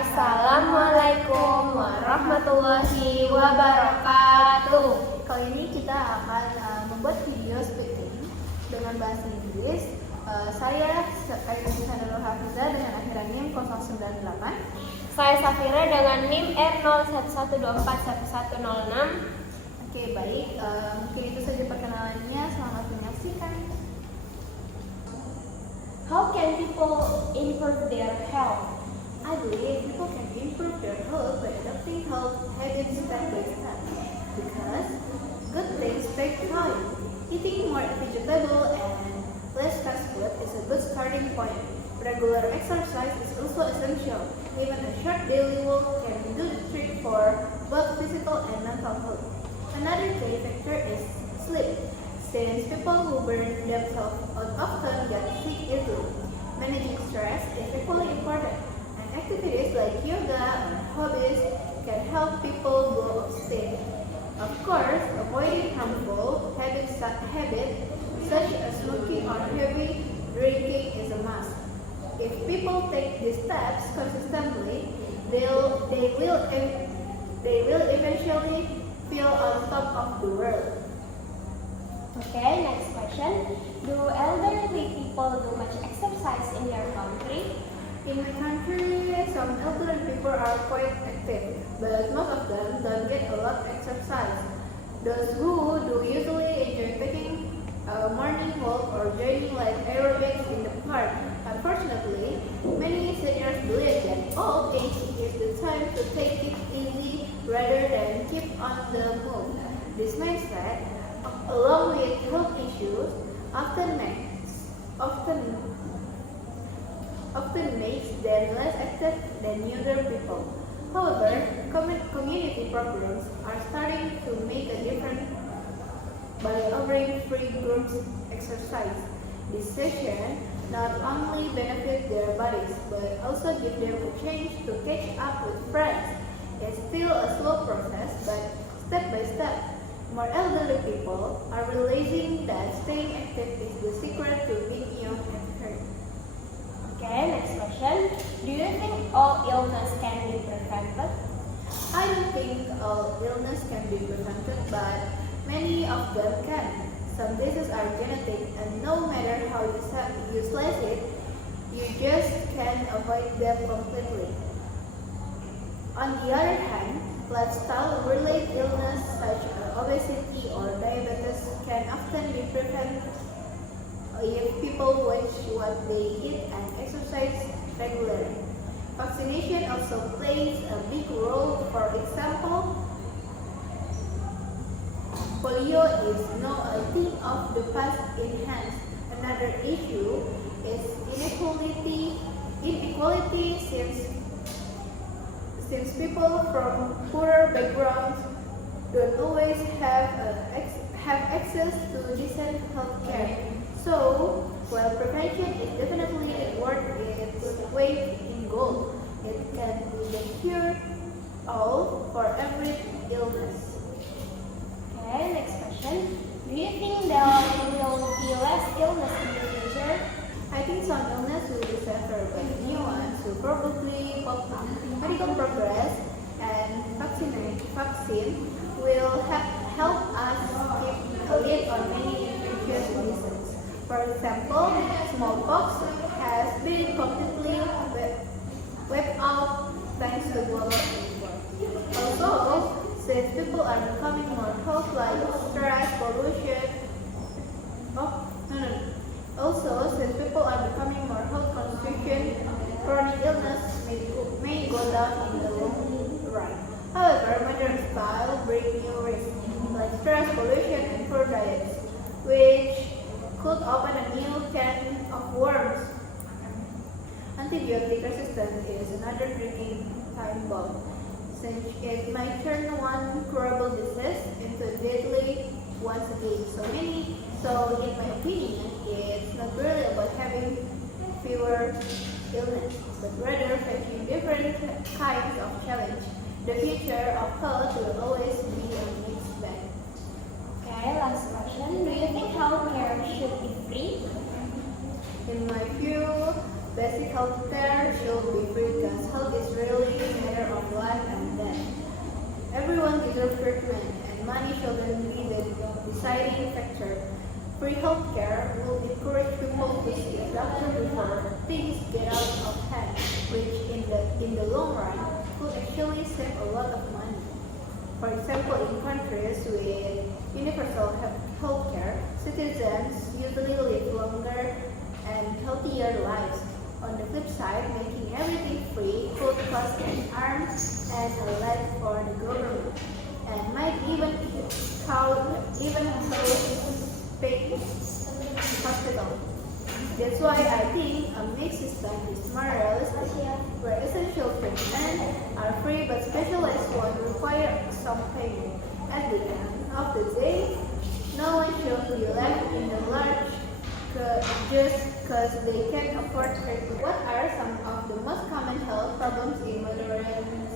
Assalamualaikum warahmatullahi wabarakatuh. Kali ini kita akan membuat video speaking dengan bahasa Inggris. Saya Aisyah Nurul Hafizah dengan akhiran NIM 098. Saya Safira dengan NIM R01124110. Oke, baik. Mungkin itu saja perkenalannya. Selamat menyaksikan. How can people improve their health? I believe people can improve their health by adopting health habits step by step. Because good things take time. Eating more vegetable and less fast food is a good starting point. Regular exercise is also essential. Even a short daily walk can do the trick for both physical and mental health. Another key factor is sleep, since people who burn themselves out often get sick easily. Managing stress is equally important, and activities like yoga or hobbies can help people go off stage. Of course, avoiding harmful habits such as smoking or heavy drinking is a must. If people take these steps consistently, they will eventually feel on top of the world. Okay, next question. Do elderly people do much exercise in your country? In my country, some elderly people are quite active, but most of them don't get a lot of exercise. Those who do usually enjoy taking a morning walk or joining like aerobics in the park. Unfortunately, many seniors believe that old age is the time to take it easy rather than keep on the move. This mindset, along with health issues, often makes them less active than younger people. However, community programs are starting to make a difference by offering free group exercise. This session not only benefit their bodies but also give them a chance to catch up with friends. It's still a slow process, but step by step, more elderly people are realizing that staying active is the secret to being young and healthy. Okay, next question. Do you think all illness can be prevented? I don't think all illness can be prevented, but many of them can. Some diseases are genetic, and no matter how you slice it, you just can't avoid them completely. On the other hand, lifestyle-related illness such as obesity or diabetes can often be prevented if people watch what they eat and exercise regularly. Vaccination also plays a big role. For example, polio is now a thing of the past in hands. Another issue is inequality since people from poorer backgrounds don't always have access to decent health care. So, while prevention is definitely worth its weight in gold, it can be the cure all for every illness. Okay, next question. Do you think there will be less illness in the future? I think some illness will be severed, but new ones will probably pop up. Medical progress and vaccine will help us keep a lid on many infectious diseases. For example, smallpox has been completely wiped out thanks to global effort. Since people are becoming more health like stress, pollution, since people are becoming more health conscious, chronic illness may go down in the long run. However, modern style bring new risks like stress, pollution, and poor diets, which could open a new can of worms. Antibiotic resistance is another tricky time bomb, since it might turn one curable disease into deadly once again. So in my opinion, it's not really about having fewer illness, but rather facing different kinds of challenge. The future of health will always be a mixed bag. Okay, last question. Do you think healthcare should be free? In my view, best basic health care should be free because health is really a matter of life and death. Everyone deserves treatment, and money shouldn't be the deciding factor. Free health care will encourage people to see a doctor before things get out of hand, which in the long run could actually save a lot of money. For example, in countries with universal health care, citizens usually live longer and healthier lives. On the flip side, making everything free could cost an arm and a leg for the government, and might even cause paid hospital. That's why I think a mixed system is more realistic, where essential treatment are free but specialized ones require some payment. At the end of the day, no one should be left in the lurch just because they can't afford treatment. What are some of the most common health problems in modern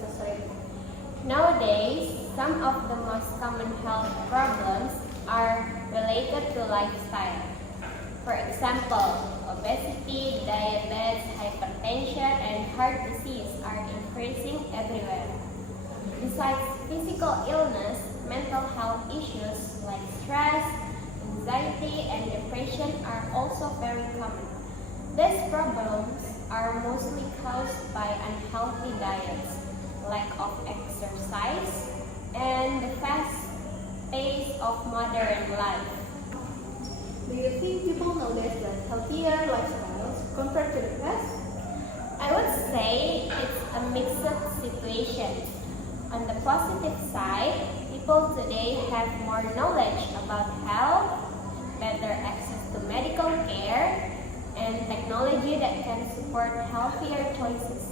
society? Nowadays, some of the most common health problems are related to lifestyle. For example, obesity, diabetes, hypertension, and heart disease are increasing everywhere. Besides physical illness, mental health issues like stress, anxiety, and depression are also very common. These problems are mostly caused by unhealthy diets, lack of exercise, and the fast pace of modern life. Do you think people nowadays want healthier lifestyles compared to the past? I would say it's a mixed situation. On the positive side, people today have more knowledge about health, better access to medical care, and technology that can support healthier choices.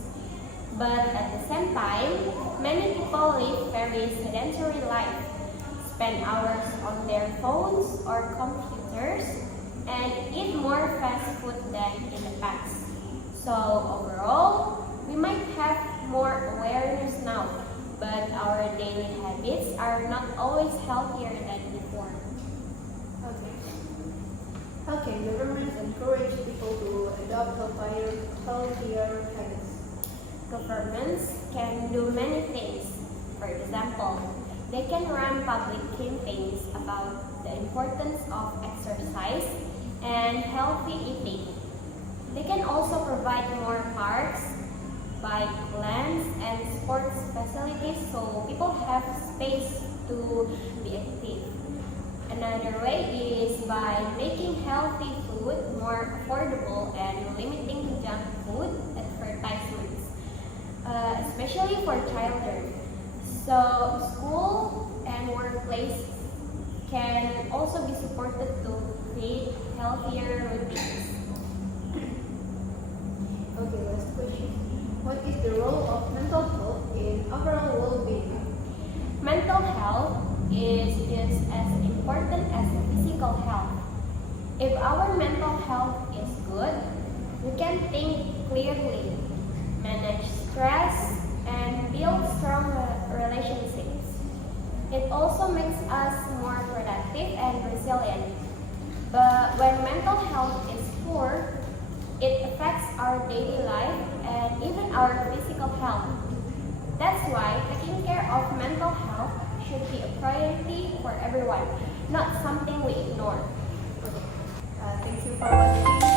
But at the same time, many people live very sedentary life, spend hours on their phones or computers, and eat more fast food than in the past. So overall, we might have more awareness now, but our daily habits are not always healthier than before. How can governments encourage people to adopt healthier habits? Governments can do many things. For example, they can run public campaigns about the importance of exercise and healthy eating. They can also provide more parks, bike lanes, and sports facilities so people have space to be active. Another way is by making healthy food more affordable and limiting junk food advertisements, especially for children. So school and workplace can also be supported to create healthier routines. Okay, last question. What is the role of mental health in overall well-being? Mental health is just as important as physical health. If our mental health is good, we can think clearly, manage stress, and build strong relationships. It also makes us more productive and resilient. But when mental health is poor, it affects our daily life and even our physical health. That's why taking care of mental health should be a priority for everyone, not something we ignore. Thank you for watching.